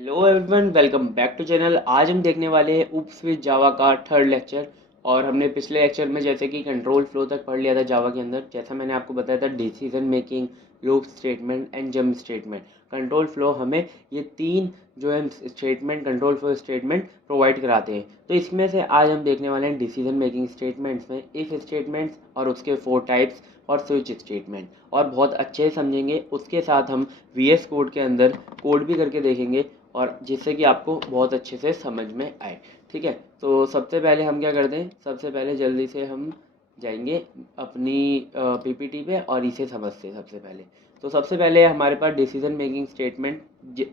Hello everyone, welcome back to channel. आज हम देखने वाले हैं ऊप्स विद जावा का थर्ड लेक्चर। और हमने पिछले लेक्चर में जैसे कि कंट्रोल फ्लो तक पढ़ लिया था जावा के अंदर। जैसा मैंने आपको बताया था, decision making, loop statement and jump statement. Control flow हमें ये तीन जो है statement, control flow statement provide कराते हैं। तो इसमें से आज हम देखने वाले हैं डिसीजन मेकिंग स्टेटमेंट्स में इफ़ स्टेटमेंट्स और उसके 4 टाइप्स और स्विच स्टेटमेंट, और बहुत अच्छे से समझेंगे। उसके साथ हम वीएस कोड के अंदर कोड भी करके देखेंगे, और जिससे कि आपको बहुत अच्छे से समझ में आए। ठीक है, तो सबसे पहले हम क्या करते हैं, सबसे पहले जल्दी से हम जाएंगे अपनी पीपीटी पे और इसे समझते हैं सबसे पहले। तो सबसे पहले हमारे पास decision making statement.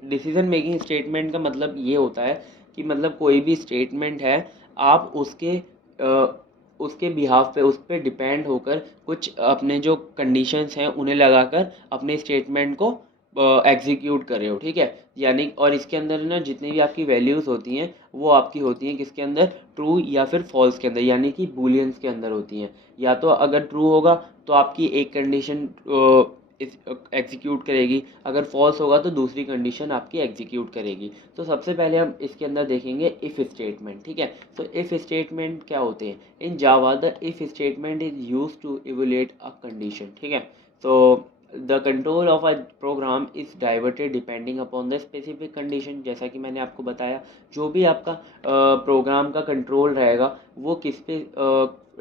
Decision making statement का मतलब ये होता है कि मतलब कोई भी स्टेटमेंट है, आप उसके बिहाफ पे, उस पर डिपेंड होकर कुछ अपने जो कंडीशंस हैं उन्हें लगाकर अपने स्टेटमेंट को एग्जीक्यूट कर रहे हो। ठीक है, यानी और इसके अंदर ना जितनी भी आपकी वैल्यूज़ होती हैं वो आपकी होती हैं किसके अंदर, ट्रू या फिर फॉल्स के अंदर, यानी कि बूलियंस के अंदर होती हैं। या तो अगर ट्रू होगा तो आपकी एक कंडीशन एग्जीक्यूट करेगी, अगर फॉल्स होगा तो दूसरी कंडीशन आपकी एग्जीक्यूट करेगी। तो सबसे पहले हम इसके अंदर देखेंगे इफ़ स्टेटमेंट। ठीक है, तो इफ़ स्टेटमेंट क्या होते हैं in Java? The if statement is use to evaluate a condition. ठीक है, तो the control of a program is diverted depending upon the specific condition. जैसा कि मैंने आपको बताया, जो भी आपका प्रोग्राम का कंट्रोल रहेगा वो किस पे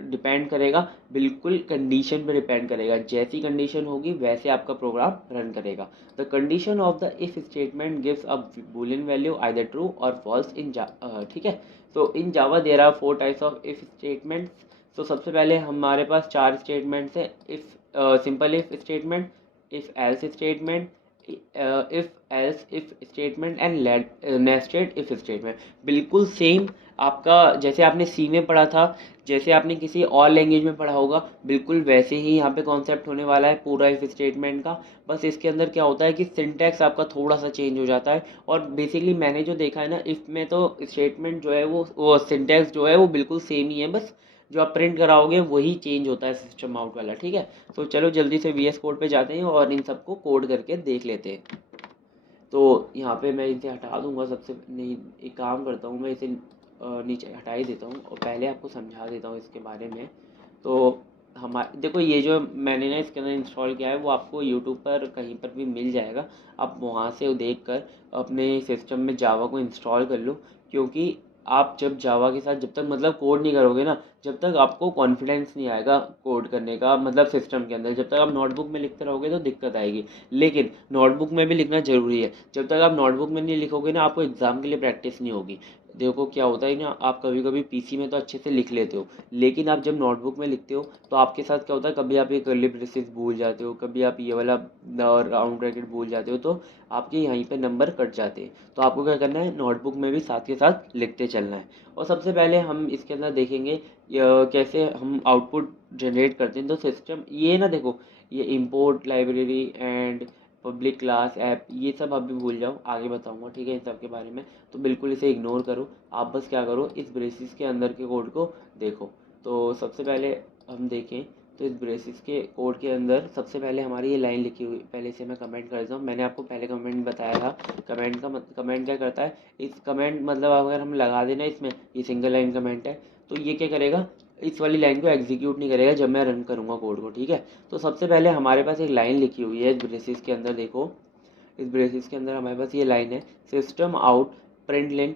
डिपेंड करेगा, बिल्कुल कंडीशन पे डिपेंड करेगा। जैसी कंडीशन होगी वैसे आपका प्रोग्राम रन करेगा। The condition of the if statement gives a boolean value either true or false in ठीक है, तो in Java there are 4 types of if statements. तो सबसे पहले हमारे पास 4 स्टेटमेंट्स हैं। If simple if statement, if else statement, if else if statement and nested if statement. बिल्कुल सेम आपका जैसे आपने सी में पढ़ा था, जैसे आपने किसी और लैंग्वेज में पढ़ा होगा, बिल्कुल वैसे ही यहाँ पे कॉन्सेप्ट होने वाला है पूरा इफ स्टेटमेंट का। बस इसके अंदर क्या होता है कि सिंटैक्स आपका थोड़ा सा चेंज हो जाता है। और बेसिकली मैंने जो देखा है ना, इफ में तो स्टेटमेंट जो है वो सिंटैक्स जो है वो बिल्कुल सेम ही है, बस जो आप प्रिंट कराओगे वही चेंज होता है सिस्टम आउट वाला। ठीक है, तो चलो जल्दी से वीएस कोड पे जाते हैं और इन सबको कोड करके देख लेते हैं। तो यहाँ पे मैं इसे हटा दूंगा। सबसे नहीं, एक काम करता हूँ, मैं इसे नीचे हटा ही देता हूँ और पहले आपको समझा देता हूँ इसके बारे में। तो हमारे देखो, ये जो मैंने ना इसके अंदर इंस्टॉल किया है वो आपको यूट्यूब पर कहीं पर भी मिल जाएगा। आप वहाँ से देख कर अपने सिस्टम में जावा को इंस्टॉल कर लो। क्योंकि आप जब जावा के साथ जब तक मतलब कोड नहीं करोगे ना, जब तक आपको कॉन्फिडेंस नहीं आएगा कोड करने का, मतलब सिस्टम के अंदर जब तक आप नोटबुक में लिखते रहोगे तो दिक्कत आएगी। लेकिन नोटबुक में भी लिखना ज़रूरी है। जब तक आप नोटबुक में नहीं लिखोगे ना, आपको एग्ज़ाम के लिए प्रैक्टिस नहीं होगी। देखो क्या होता है ना, आप कभी कभी पीसी में तो अच्छे से लिख लेते हो, लेकिन आप जब नोटबुक में लिखते हो तो आपके साथ क्या होता है, कभी आप ये कर्ली ब्रेसेस भूल जाते हो, कभी आप ये वाला राउंड ब्रैकेट भूल जाते हो, तो आपके यहीं पे नंबर कट जाते हैं। तो आपको क्या करना है, नोटबुक में भी साथ के साथ लिखते चलना है। और सबसे पहले हम इसके अंदर देखेंगे कैसे हम आउटपुट जनरेट करते हैं। तो सिस्टम ये ना देखो, ये import library and public class app, ये सब अभी भूल जाओ, आगे बताऊंगा। ठीक है, इन सब के बारे में तो बिल्कुल इसे इग्नोर करो। आप बस क्या करो, इस ब्रेसिस के अंदर के कोड को देखो। तो सबसे पहले हम देखें तो इस ब्रेसिस के कोड के अंदर सबसे पहले हमारी ये लाइन लिखी हुई, पहले से मैं कमेंट कर देता हूँ। मैंने आपको पहले कमेंट बताया था। कमेंट क्या करता है, इस कमेंट मतलब अगर हम लगा देना इसमें, ये सिंगल लाइन कमेंट है, तो ये क्या करेगा, इस वाली लाइन को एग्जीक्यूट नहीं करेगा जब मैं रन करूँगा कोड को। ठीक है, तो सबसे पहले हमारे पास एक लाइन लिखी हुई है इस ब्रेसिस के अंदर। देखो, इस ब्रेसिस के अंदर हमारे पास ये लाइन है, system out println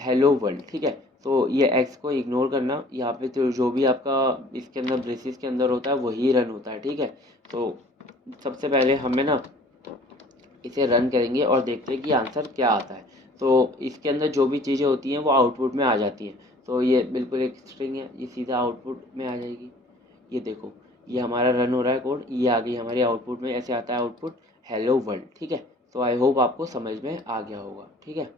hello world. ठीक है, तो ये एक्स को इग्नोर करना, यहाँ पे तो जो भी आपका इसके अंदर ब्रेसिस के अंदर होता है वही रन होता है। ठीक है, तो सबसे पहले हमें ना इसे रन करेंगे और देखते हैं कि आंसर क्या आता है। तो इसके अंदर जो भी चीज़ें होती हैं वो आउटपुट में आ जाती हैं। तो ये बिल्कुल एक स्ट्रिंग है, ये सीधा आउटपुट में आ जाएगी। ये देखो, ये हमारा रन हो रहा है कोड, ये आ गई हमारी आउटपुट में। ऐसे आता है आउटपुट हेलो वर्ल्ड। ठीक है, तो आई होप आपको समझ में आ गया होगा। ठीक है,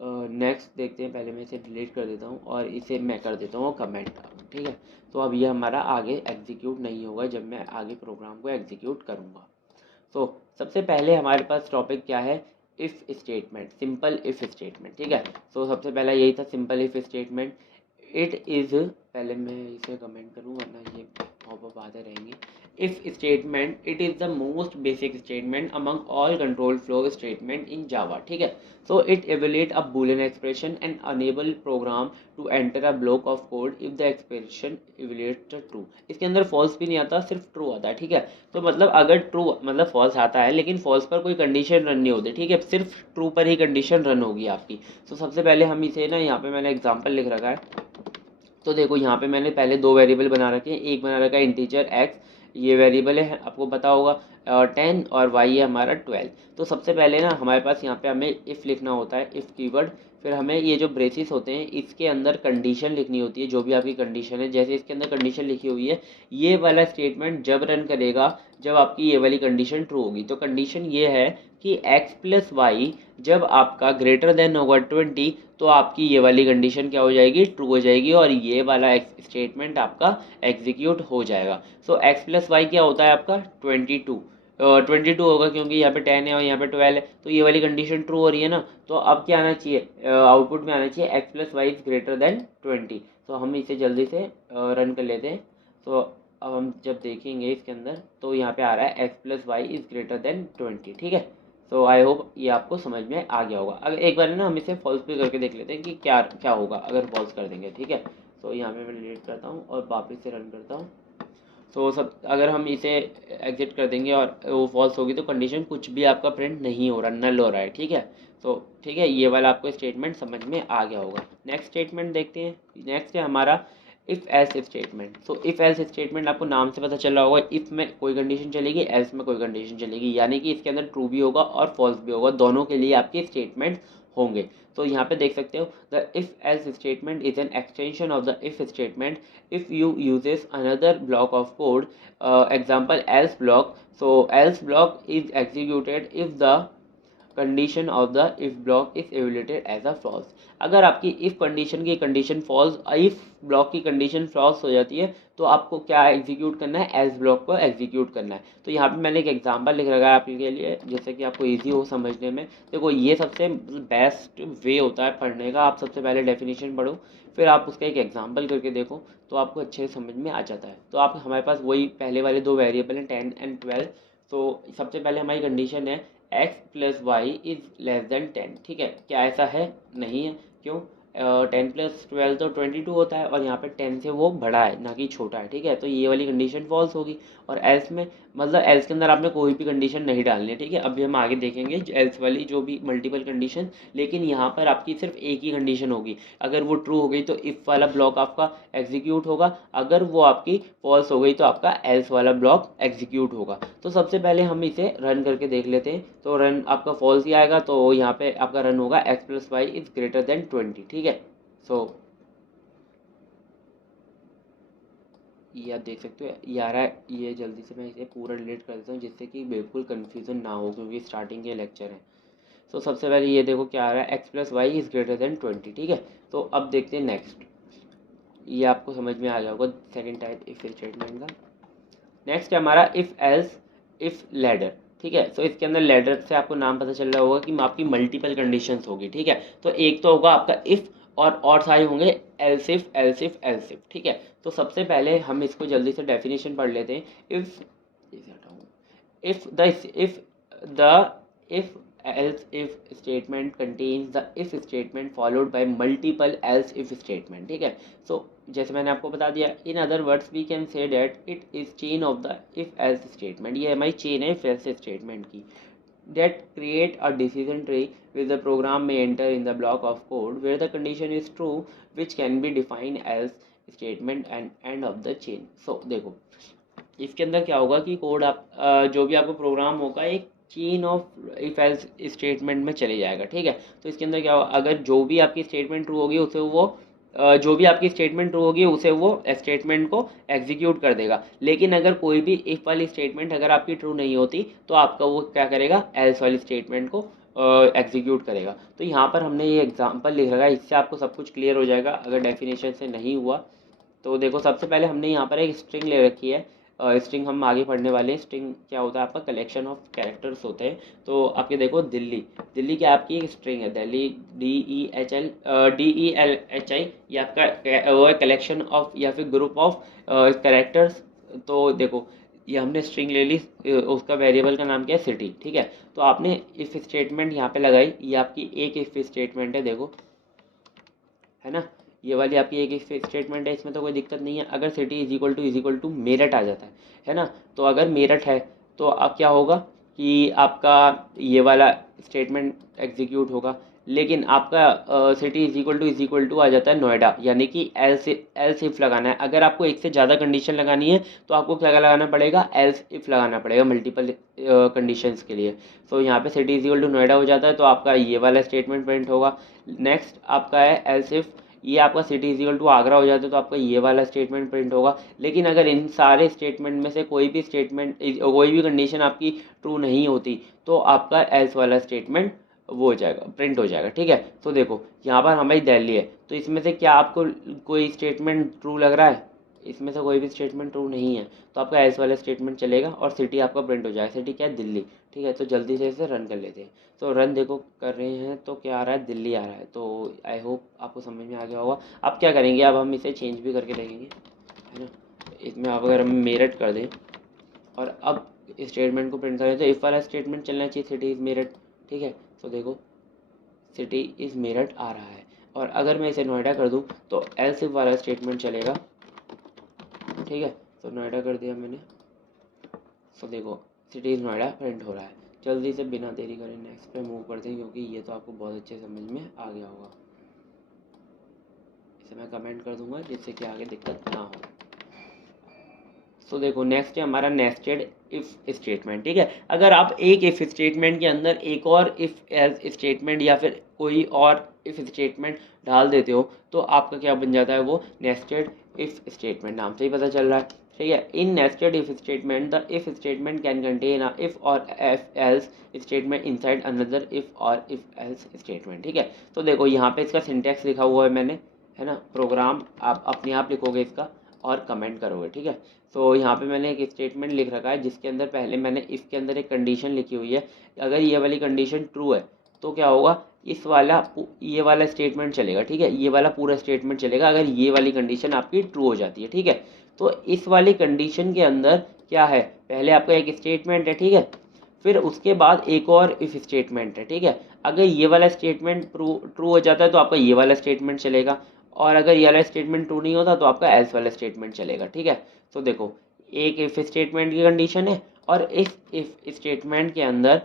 नेक्स्ट देखते हैं। पहले मैं इसे डिलीट कर देता हूँ और इसे मैं कर देता हूँ कमेंट। ठीक है, तो अब ये हमारा आगे एग्जीक्यूट नहीं होगा जब मैं आगे प्रोग्राम को एग्जीक्यूट करूँगा। तो सबसे पहले हमारे पास टॉपिक क्या है, if statement, simple if statement. ठीक है, तो सबसे पहला यही था, simple if statement. It is, पहले मैं इसे कमेंट करूँ वरना ये अब आते रहेंगे। If statement it is the most basic statement among all control flow statement in Java, ठीक है। So it evaluate a boolean expression and enable program to enter a block of code if the expression evaluate true. इसके अंदर false भी नहीं आता, सिर्फ true आता है, ठीक है। तो मतलब अगर ट्रू मतलब फॉल्स आता है लेकिन फॉल्स पर कोई कंडीशन रन नहीं होती, ठीक है, सिर्फ ट्रू पर ही कंडीशन रन होगी आपकी। तो सबसे पहले हम इसे ना, यहाँ पे मैंने एग्जाम्पल लिख रखा है। तो देखो यहाँ पे मैंने पहले दो वेरिएबल बना रखे हैं, एक बना रखा है इंटीजर एक्स, ये वेरिएबल है आपको पता होगा 10, और वाई है हमारा 12। तो सबसे पहले ना हमारे पास यहाँ पे हमें इफ़ लिखना होता है, इफ़ कीवर्ड। फिर हमें ये जो ब्रेसिस होते हैं इसके अंदर कंडीशन लिखनी होती है, जो भी आपकी कंडीशन है। जैसे इसके अंदर कंडीशन लिखी हुई है, ये वाला स्टेटमेंट जब रन करेगा जब आपकी ये वाली कंडीशन ट्रू होगी। तो कंडीशन ये है कि x प्लस वाई जब आपका ग्रेटर देन होगा 20, तो आपकी ये वाली कंडीशन क्या हो जाएगी, ट्रू हो जाएगी, और ये वाला स्टेटमेंट आपका एग्जीक्यूट हो जाएगा। सो x प्लस वाई क्या होता है आपका 22, 22 होगा क्योंकि यहाँ पे 10 है और यहाँ पे 12 है, तो ये वाली कंडीशन ट्रू हो रही है ना। तो अब क्या आना चाहिए, आउटपुट में आना चाहिए x plus y is greater than 20। तो हम इसे जल्दी से रन कर लेते हैं। तो अब हम जब देखेंगे इसके अंदर तो यहाँ पे आ रहा है x plus y is greater than 20, ठीक है। तो आई होप ये आपको समझ में आ गया होगा। अगर एक बार ना हम इसे फॉल्स भी करके देख लेते हैं कि क्या क्या होगा अगर फॉल्स कर देंगे, ठीक है। तो यहाँ पे मैं डिलीट करता हूँ और वापस से रन करता हूँ। तो सब अगर हम इसे एग्जिट कर देंगे और वो फॉल्स होगी तो कंडीशन कुछ भी आपका प्रिंट नहीं हो रहा, नल हो रहा है, ठीक है। तो ठीक है, ये वाला आपको स्टेटमेंट समझ में आ गया होगा। नेक्स्ट स्टेटमेंट देखते हैं। नेक्स्ट है हमारा if else statement. So if else statement आपको नाम से पता चल रहा होगा, इफ़ में कोई कंडीशन चलेगी, एल्स में कोई कंडीशन चलेगी, यानी कि इसके अंदर ट्रू भी होगा और फॉल्स भी होगा, दोनों के लिए आपके स्टेटमेंट होंगे। तो यहाँ पे देख सकते हो, the if else statement is an extension of the if statement if you uses another block of code, example else block. So else block is executed if the condition of the if block is evaluated as a false. अगर आपकी if condition की condition false, if block की condition false हो जाती है तो आपको क्या एग्जीक्यूट करना है, एल्स ब्लॉक को एग्जीक्यूट करना है। तो यहाँ पे मैंने एक एग्जांपल लिख रखा है आपके लिए, जैसे कि आपको इजी हो समझने में। देखो ये सबसे बेस्ट वे होता है पढ़ने का, आप सबसे पहले डेफिनेशन पढ़ो, फिर आप उसका एक एग्जाम्पल करके देखो, तो आपको अच्छे से समझ में आ जाता है। तो आप हमारे पास वही पहले वाले दो वेरिएबल हैं 10 एंड 12। तो सबसे पहले हमारी कंडीशन है x plus y is less than 10, ठीक है। क्या ऐसा है, नहीं है, क्यों, 10 प्लस 12 तो 22 होता है और यहाँ पे 10 से वो बड़ा है ना कि छोटा है, ठीक है। तो ये वाली कंडीशन फॉल्स होगी। और एल्स में मतलब एल्स के अंदर आपने कोई भी कंडीशन नहीं डालनी है, ठीक है। अभी हम आगे देखेंगे एल्स वाली जो भी मल्टीपल कंडीशन, लेकिन यहाँ पर आपकी सिर्फ एक ही कंडीशन होगी। अगर वो ट्रू हो गई तो इफ़ वाला ब्लॉक आपका एग्जीक्यूट होगा, अगर वो आपकी फॉल्स हो गई तो आपका एल्स वाला ब्लॉक एग्जीक्यूट होगा। तो सबसे पहले हम इसे रन करके देख लेते हैं। तो रन आपका फॉल्स ही आएगा, तो यहाँ पे आपका रन होगा x plus y is greater than 20, ठीक है। सो ये आप देख सकते हो ये आ रहा है। ये जल्दी से मैं इसे पूरा डिलीट कर देता हूँ जिससे कि बिल्कुल कन्फ्यूज़न ना हो, क्योंकि स्टार्टिंग के लेक्चर हैं। तो सबसे पहले ये देखो क्या आ रहा है, x plus y is greater than 20, ठीक है। तो अब देखते हैं नेक्स्ट, ये आपको समझ में आ गया होगा सेकेंड टाइप इफ स्टेटमेंट का। नेक्स्ट है हमारा इफ़ एल्स इफ़ लैडर, ठीक है। तो इसके अंदर लैडर से आपको नाम पता चल रहा होगा कि आपकी मल्टीपल कंडीशंस होगी, ठीक है। तो एक तो होगा आपका इफ़ और सारे होंगे else if else if else if, ठीक है। तो सबसे पहले हम इसको जल्दी से डेफिनेशन पढ़ लेते हैं। If else if statement contains the if statement followed by multiple else if statement, ठीक है। so जैसे मैंने आपको बता दिया, in other words we can say that it is chain of the if else statement. ये हमारी चेन है इफ एल्स स्टेटमेंट की, that create a decision tree which the program may enter in the block of code where the condition is true, which can be defined as statement and end of the chain। so देखो इसके अंदर क्या होगा कि code आप जो भी आपको प्रोग्राम होगा एक chain of if else statement में चले जाएगा, ठीक है। तो इसके अंदर क्या होगा, अगर जो भी आपकी स्टेटमेंट ट्रू होगी उसे वो जो भी आपकी स्टेटमेंट ट्रू होगी उसे वो स्टेटमेंट को एग्जीक्यूट कर देगा। लेकिन अगर कोई भी इफ वाली स्टेटमेंट अगर आपकी ट्रू नहीं होती तो आपका वो क्या करेगा, एल्स वाली स्टेटमेंट को एग्जीक्यूट करेगा। तो यहाँ पर हमने ये एग्जांपल लिख रखा है, इससे आपको सब कुछ क्लियर हो जाएगा अगर डेफिनेशन से नहीं हुआ। तो देखो सबसे पहले हमने यहाँ पर एक स्ट्रिंग ले रखी है। स्ट्रिंग हम आगे पढ़ने वाले हैं। स्ट्रिंग क्या होता है, आपका कलेक्शन ऑफ कैरेक्टर्स होते हैं। तो आपके देखो दिल्ली, दिल्ली क्या आपकी एक स्ट्रिंग है, दिल्ली DELHI, ये आपका वो है कलेक्शन ऑफ या फिर ग्रुप ऑफ कैरेक्टर्स तो देखो ये हमने स्ट्रिंग ले ली, उसका वेरिएबल का नाम क्या है, सिटी, ठीक है। तो आपने इफ स्टेटमेंट यहाँ पे लगाई, ये आपकी एक इफ स्टेटमेंट है, देखो है ना, ये वाली आपकी एक इफ स्टेटमेंट है, इसमें तो कोई दिक्कत नहीं है। अगर city is equal to Meerut आ जाता है ना, तो अगर मेरठ है तो अब क्या होगा कि आपका ये वाला स्टेटमेंट एग्जीक्यूट होगा। लेकिन आपका सिटी इज इक्वल टू आ जाता है नोएडा, यानी कि एल्स इफ लगाना है। अगर आपको एक से ज़्यादा कंडीशन लगानी है तो आपको क्या लगाना पड़ेगा, एल्स इफ लगाना पड़ेगा मल्टीपल कंडीशंस के लिए। तो यहाँ पे city is equal to Noida हो जाता है, तो आपका ये वाला स्टेटमेंट प्रिंट होगा। नेक्स्ट आपका है एल्स इफ, ये आपका city is equal to Agra हो जाता है, तो आपका ये वाला स्टेटमेंट प्रिंट होगा। लेकिन अगर इन सारे स्टेटमेंट में से कोई भी स्टेटमेंट, कोई भी कंडीशन आपकी ट्रू नहीं होती, तो आपका एल्स वाला स्टेटमेंट वो हो जाएगा, प्रिंट हो जाएगा, ठीक है। तो देखो यहाँ पर हमारी दिल्ली है, तो इसमें से क्या आपको कोई स्टेटमेंट ट्रू लग रहा है, इसमें से कोई भी स्टेटमेंट ट्रू नहीं है, तो आपका एल्स वाला स्टेटमेंट चलेगा और सिटी आपका प्रिंट हो जाएगा। सिटी क्या है, दिल्ली, ठीक है। तो जल्दी से इसे रन कर लेते हैं। तो रन देखो कर रहे हैं, तो क्या आ रहा है, दिल्ली आ रहा है। तो आई होप आपको समझ में आ गया होगा। अब क्या करेंगे, अब हम इसे चेंज भी करके देखेंगे, है ना। इसमें आप अगर हम मेरठ कर दें और अब स्टेटमेंट को प्रिंट करें, तो इफ वाला स्टेटमेंट चलना चाहिए, सिटी इज़ मेरठ, ठीक है। तो देखो सिटी इज़ मेरठ आ रहा है। और अगर मैं इसे नोएडा कर दूं तो एल्स इफ वाला स्टेटमेंट चलेगा, ठीक है। तो नोएडा कर दिया मैंने, तो देखो सिटी इज़ नोएडा प्रिंट हो रहा है। जल्दी से बिना देरी करें नेक्स्ट पे मूव करते हैं, क्योंकि ये तो आपको बहुत अच्छे समझ में आ गया होगा। इसे मैं कमेंट कर दूंगा जिससे कि आगे दिक्कत ना हो। तो देखो नेक्स्ट है हमारा नेस्टेड इफ स्टेटमेंट, ठीक है। अगर आप एक इफ स्टेटमेंट के अंदर एक और इफ एल्स स्टेटमेंट या फिर कोई और इफ स्टेटमेंट डाल देते हो, तो आपका क्या बन जाता है, वो नेस्टेड इफ स्टेटमेंट, नाम से ही पता चल रहा है, ठीक है। In nested if statement the if statement can contain a if or if else statement inside another if or if else statement, ठीक है। तो देखो यहाँ पे इसका सिंटैक्स लिखा हुआ है मैंने, है ना। प्रोग्राम आप अपने आप लिखोगे इसका और कमेंट करोगे, ठीक है। तो यहाँ पे मैंने एक स्टेटमेंट लिख रखा है, जिसके अंदर पहले मैंने इफ़ के अंदर एक कंडीशन लिखी हुई है। अगर ये वाली कंडीशन ट्रू है तो क्या होगा, इस वाला ये वाला स्टेटमेंट चलेगा, ठीक है। ये वाला पूरा स्टेटमेंट चलेगा अगर ये वाली कंडीशन आपकी ट्रू हो जाती है, ठीक है। तो इस वाली कंडीशन के अंदर क्या है, पहले आपका एक स्टेटमेंट है, ठीक है। फिर उसके बाद एक और इफ स्टेटमेंट है, ठीक है। अगर ये वाला स्टेटमेंट ट्रू हो जाता है तो आपका ये वाला स्टेटमेंट चलेगा, और अगर ये वाला स्टेटमेंट ट्रू नहीं होता तो आपका एल्स वाला स्टेटमेंट चलेगा, ठीक है। तो देखो एक इफ स्टेटमेंट की कंडीशन है, और इस इफ स्टेटमेंट के अंदर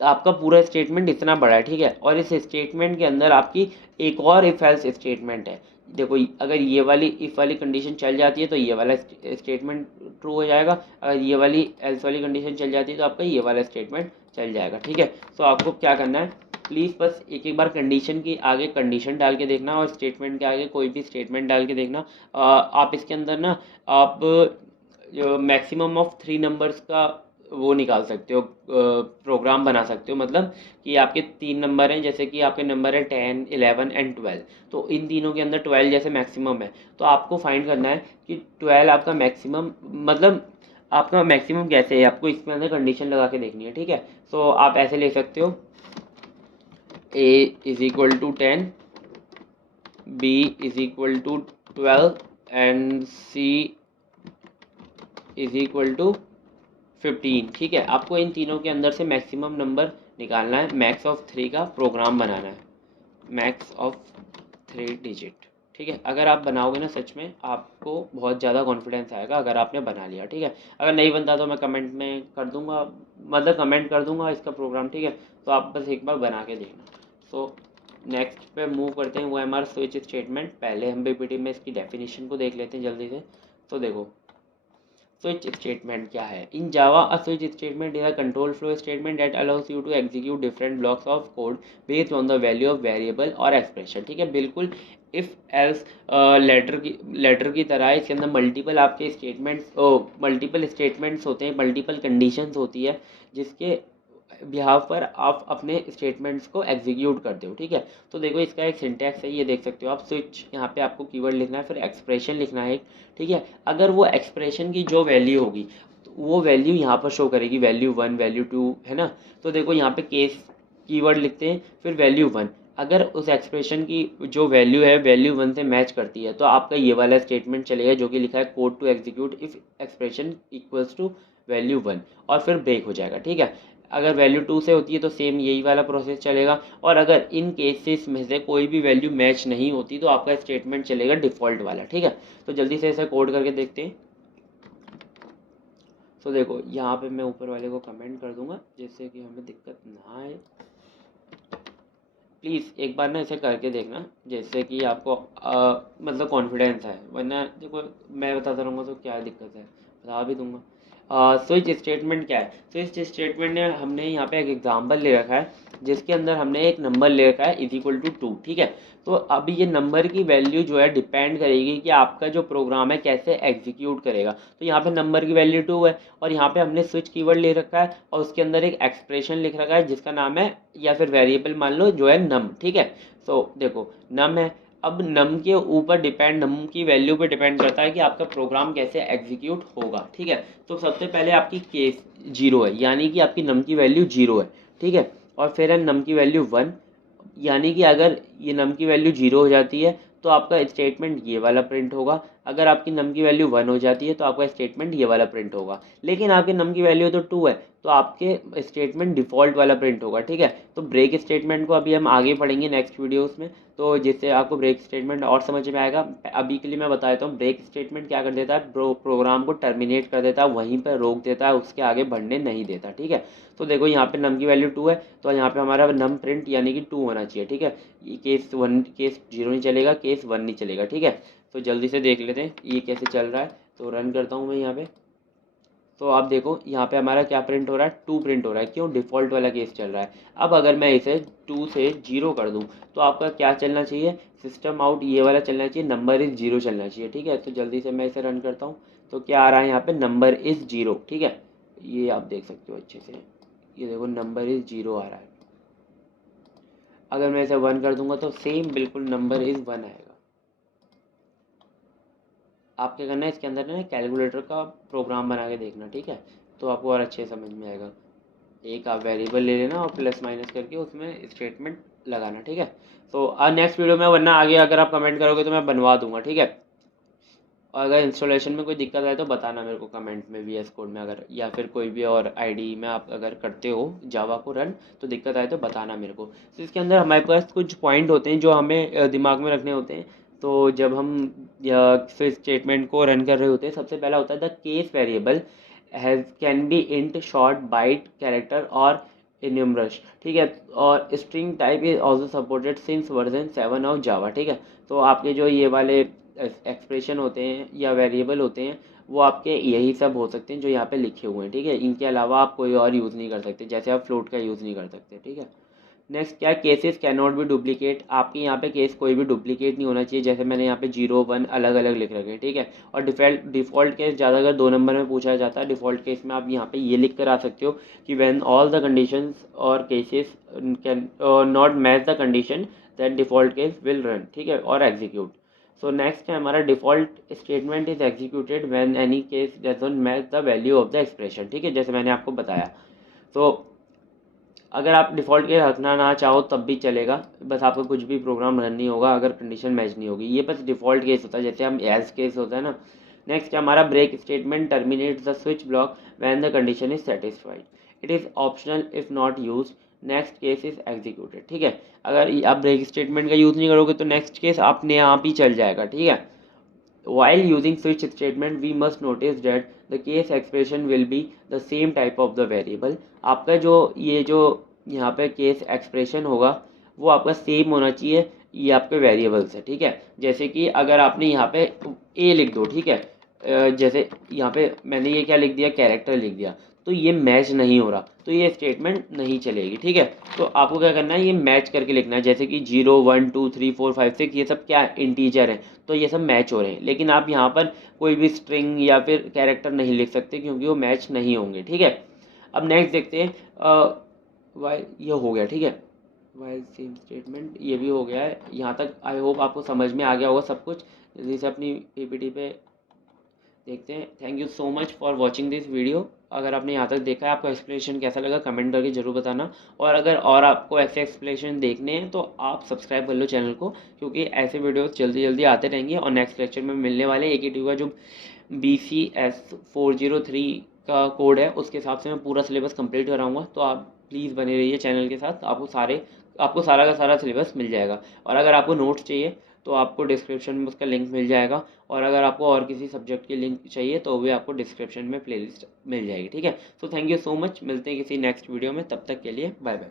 आपका पूरा स्टेटमेंट इतना बड़ा है, ठीक है। और इस स्टेटमेंट के अंदर आपकी एक और इफ एल्स स्टेटमेंट है। देखो अगर ये वाली इफ वाली कंडीशन चल जाती है तो ये वाला स्टेटमेंट ट्रू हो जाएगा, अगर ये वाली एल्स वाली कंडीशन चल जाती है तो आपका ये वाला स्टेटमेंट चल जाएगा, ठीक है। तो आपको क्या करना है, प्लीज़ बस एक एक बार कंडीशन की आगे कंडीशन डाल के देखना और स्टेटमेंट के आगे कोई भी स्टेटमेंट डाल के देखना। आप इसके अंदर ना आप जो मैक्सिमम ऑफ 3 नंबर्स का वो निकाल सकते हो, प्रोग्राम बना सकते हो। मतलब कि आपके 3 नंबर हैं, जैसे कि आपके नंबर है 10, 11 एंड 12, तो इन तीनों के अंदर 12 जैसे मैक्सिमम है, तो आपको फाइंड करना है कि 12 आपका मैक्सिमम, मतलब आपका मैक्सिमम कैसे है, आपको इसके अंदर कंडीशन लगा के देखनी है, ठीक है। तो आप ऐसे ले सकते हो, a is equal to 10, b is equal to 12 and c is equal to 15, ठीक है। आपको इन तीनों के अंदर से मैक्सिमम नंबर निकालना है, मैक्स ऑफ 3 का प्रोग्राम बनाना है, मैक्स ऑफ 3 डिजिट, ठीक है। अगर आप बनाओगे ना, सच में आपको बहुत ज़्यादा कॉन्फिडेंस आएगा अगर आपने बना लिया, ठीक है। अगर नहीं बनता तो मैं कमेंट में कर दूंगा, मतलब कमेंट कर दूंगा इसका प्रोग्राम, ठीक है। तो आप बस एक बार बना के देखना। सो नेक्स्ट पे मूव करते हैं, वो है हमारा स्विच स्टेटमेंट। पहले हम पीपीटी में इसकी डेफिनेशन को देख लेते हैं जल्दी से। तो देखो स्विच स्टेटमेंट क्या है। In Java a switch statement is a control flow statement that allows you to execute different blocks of code based on the value of variable or expression, ठीक है। बिल्कुल इफ एल्स लेटर की तरह इसके अंदर multiple आपके statements, multiple statements होते हैं, मल्टीपल कंडीशंस होती है, जिसके बिहाफ पर आप अपने स्टेटमेंट्स को एग्जीक्यूट करते हो, ठीक है। तो देखो इसका एक सिंटैक्स है, ये देख सकते हो आप। स्विच यहाँ पे आपको कीवर्ड लिखना है, फिर एक्सप्रेशन लिखना है, ठीक है। अगर वो एक्सप्रेशन की जो वैल्यू होगी तो वो वैल्यू यहाँ पर शो करेगी, वैल्यू 1, वैल्यू 2, है ना। तो देखो यहाँ पे केस कीवर्ड लिखते हैं, फिर वैल्यू 1। अगर उस एक्सप्रेशन की जो वैल्यू है वैल्यू 1 से मैच करती है तो आपका ये वाला स्टेटमेंट चलेगा जो कि लिखा है code to execute if expression equals to value 1, और फिर ब्रेक हो जाएगा। ठीक है, अगर वैल्यू 2 से होती है तो सेम यही वाला प्रोसेस चलेगा, और अगर इन केसेस में से कोई भी वैल्यू मैच नहीं होती तो आपका स्टेटमेंट चलेगा डिफ़ॉल्ट वाला। ठीक है, तो जल्दी से इसे कोड करके देखते हैं। तो देखो यहाँ पे मैं ऊपर वाले को कमेंट कर दूंगा जिससे कि हमें दिक्कत ना आए। प्लीज़ एक बार ना इसे करके देखना जैसे कि आपको मतलब कॉन्फिडेंस है, वरना देखो मैं बताता रहूँगा तो क्या दिक्कत है, बता भी दूंगा। स्विच स्टेटमेंट क्या है? स्विच स्टेटमेंट ने हमने यहाँ पे एक एग्जांपल ले रखा है जिसके अंदर हमने एक नंबर ले रखा है इज इक्वल टू 2। ठीक है, तो अभी ये नंबर की वैल्यू जो है डिपेंड करेगी कि आपका जो प्रोग्राम है कैसे एग्जीक्यूट करेगा। तो यहाँ पे नंबर की वैल्यू 2 है और यहाँ पे हमने स्विच कीवर्ड ले रखा है और उसके अंदर एक एक्सप्रेशन लिख रखा है जिसका नाम है, या फिर वेरिएबल मान लो जो है नम। ठीक है, तो देखो नम है। अब नम के ऊपर डिपेंड, नम की वैल्यू पे डिपेंड करता है कि आपका प्रोग्राम कैसे एग्जीक्यूट होगा। ठीक है, तो सबसे पहले आपकी केस 0 है यानी कि आपकी नम की वैल्यू 0 है। ठीक है, और फिर है नम की वैल्यू 1, यानी कि अगर ये नम की वैल्यू 0 हो जाती है तो आपका स्टेटमेंट ये वाला प्रिंट होगा। अगर आपकी नम की वैल्यू 1 हो जाती है तो आपका स्टेटमेंट ये वाला प्रिंट होगा। लेकिन आपके नम की वैल्यू तो 2 है तो आपके स्टेटमेंट डिफ़ॉल्ट वाला प्रिंट होगा। ठीक है, तो ब्रेक स्टेटमेंट को अभी हम आगे पढ़ेंगे नेक्स्ट वीडियोस में, तो जिससे आपको ब्रेक स्टेटमेंट और समझ में आएगा। अभी के लिए मैं बता देता हूँ ब्रेक स्टेटमेंट क्या कर देता है, प्रोग्राम को टर्मिनेट कर देता है, वहीं पर रोक देता है, उसके आगे बढ़ने नहीं देता। ठीक है, तो देखो यहाँ पे नम की वैल्यू 2 है तो यहाँ पे हमारा नम प्रिंट यानी कि 2 होना चाहिए। ठीक है, ये केस 1, केस 0 नहीं चलेगा, केस 1 नहीं चलेगा। ठीक है, तो जल्दी से देख लेते हैं ये कैसे चल रहा है। तो रन करता हूँ मैं यहाँ पे, तो आप देखो यहाँ पे हमारा क्या प्रिंट हो रहा है, 2 प्रिंट हो रहा है। क्यों? डिफ़ॉल्ट वाला केस चल रहा है। अब अगर मैं इसे 2 से 0 कर दूँ तो आपका क्या चलना चाहिए, सिस्टम आउट ये वाला चलना चाहिए, नंबर इज़ 0 चलना चाहिए। ठीक है, तो जल्दी से मैं इसे रन करता हूँ तो क्या आ रहा है यहाँ पे, नंबर इज़ 0। ठीक है, ये आप देख सकते हो अच्छे से, ये देखो नंबर इज़ 0 आ रहा है। अगर मैं इसे 1 कर दूंगा तो सेम बिल्कुल नंबर इज़ 1 आएगा। आप क्या करना है, इसके अंदर ना कैलकुलेटर का प्रोग्राम बना के देखना। ठीक है, तो आपको और अच्छे समझ में आएगा। एक आप वेरिएबल ले लेना और प्लस माइनस करके उसमें स्टेटमेंट लगाना। ठीक है, तो नेक्स्ट वीडियो में, वरना आगे अगर आप कमेंट करोगे तो मैं बनवा दूंगा। ठीक है, और अगर इंस्टॉलेशन में कोई दिक्कत आए तो बताना मेरे को कमेंट में, वी एस कोड में अगर, या फिर कोई भी और आईडी में आप अगर करते हो जावा को रन तो दिक्कत आए तो बताना मेरे को। तो इसके अंदर हमारे पास कुछ पॉइंट होते हैं जो हमें दिमाग में रखने होते हैं। तो जब हम फिर स्टेटमेंट को रन कर रहे होते हैं, सबसे पहला होता है the case variable has can be int, short, byte, character और इन्यूमरस। ठीक है, और string type is also supported since version 7 ऑफ जावा। ठीक है, तो आपके जो ये वाले एक्सप्रेशन होते हैं या वेरिएबल होते हैं वो आपके यही सब हो सकते हैं जो यहाँ पे लिखे हुए हैं। ठीक है, इनके अलावा आप कोई और यूज़ नहीं कर सकते, जैसे आप फ्लोट का यूज़ नहीं कर सकते। ठीक है, नेक्स्ट क्या, cases can not be duplicate. आपके यहाँ पे केस कोई भी डुप्लीकेट नहीं होना चाहिए, जैसे मैंने यहाँ पे 0 1 अलग अलग लिख रखे हैं। ठीक है, और डिफ़ॉल्ट केस ज़्यादा अगर 2 नंबर में पूछा जाता है, डिफ़ॉल्ट केस में आप यहाँ पे ये लिख कर आ सकते हो कि व्हेन ऑल द कंडीशंस और cases can not match the condition that default case will run. ठीक है, और एग्जीक्यूट। सो नेक्स्ट है हमारा, default statement is executed when any case doesn't match the value of the expression. ठीक है, जैसे मैंने आपको बताया। तो अगर आप डिफ़ॉल्ट के रखना ना चाहो तब भी चलेगा, बस आपको कुछ भी प्रोग्राम रन नहीं होगा अगर कंडीशन मैच नहीं होगी। ये बस डिफ़ॉल्ट केस होता है, जैसे हम एज केस होता है ना। नेक्स्ट हमारा break statement terminates the switch block when the condition is satisfied. It is optional if not use, next case is executed. ठीक है, अगर आप ब्रेक स्टेटमेंट का यूज़ नहीं करोगे तो नेक्स्ट केस अपने आप ही चल जाएगा। ठीक है, while using switch statement we must notice that the case expression will be the same type of the variable। आपका जो ये जो यहाँ पे केस एक्सप्रेशन होगा वो आपका सेम होना चाहिए ये आपके वेरिएबल्स है। ठीक है, जैसे कि अगर आपने यहाँ पे ए लिख दो। ठीक है, जैसे यहाँ पे मैंने ये क्या लिख दिया, कैरेक्टर लिख दिया, तो ये मैच नहीं हो रहा तो ये स्टेटमेंट नहीं चलेगी। ठीक है, तो आपको क्या करना है, ये मैच करके लिखना है, जैसे कि 0 1 2 3 4 5 6 ये सब क्या इंटीजर है तो ये सब मैच हो रहे हैं। लेकिन आप यहाँ पर कोई भी स्ट्रिंग या फिर कैरेक्टर नहीं लिख सकते क्योंकि वो मैच नहीं होंगे। ठीक है, अब नेक्स्ट देखते हैं, वाई ये हो गया। ठीक है, वाइल सेम स्टेटमेंट ये भी हो गया है। यहाँ तक आई होप आपको समझ में आ गया होगा सब कुछ। जल्दी से अपनी पीपीटी पे देखते हैं। Thank you so much for watching this video. अगर आपने यहाँ तक देखा है, आपको एक्सप्लेनेशन कैसा लगा कमेंट करके ज़रूर बताना। और अगर और आपको ऐसे एक्सप्लेनेशन देखने हैं तो आप सब्सक्राइब कर लो चैनल को, क्योंकि ऐसे वीडियोस जल्दी जल्दी आते रहेंगे। और नेक्स्ट लेक्चर में मिलने वाले AKTU का जो BCS 403 का कोड है उसके हिसाब से मैं पूरा सिलेबस कंप्लीट कराऊंगा। तो आप प्लीज़ बने रहिए चैनल के साथ, आपको सारा का सारा सिलेबस मिल जाएगा। और अगर आपको नोट्स चाहिए तो आपको डिस्क्रिप्शन में उसका लिंक मिल जाएगा। और अगर आपको और किसी सब्जेक्ट की लिंक चाहिए तो भी आपको डिस्क्रिप्शन में प्लेलिस्ट मिल जाएगी। ठीक है, so thank you so much. मिलते हैं किसी नेक्स्ट वीडियो में, तब तक के लिए बाय बाय।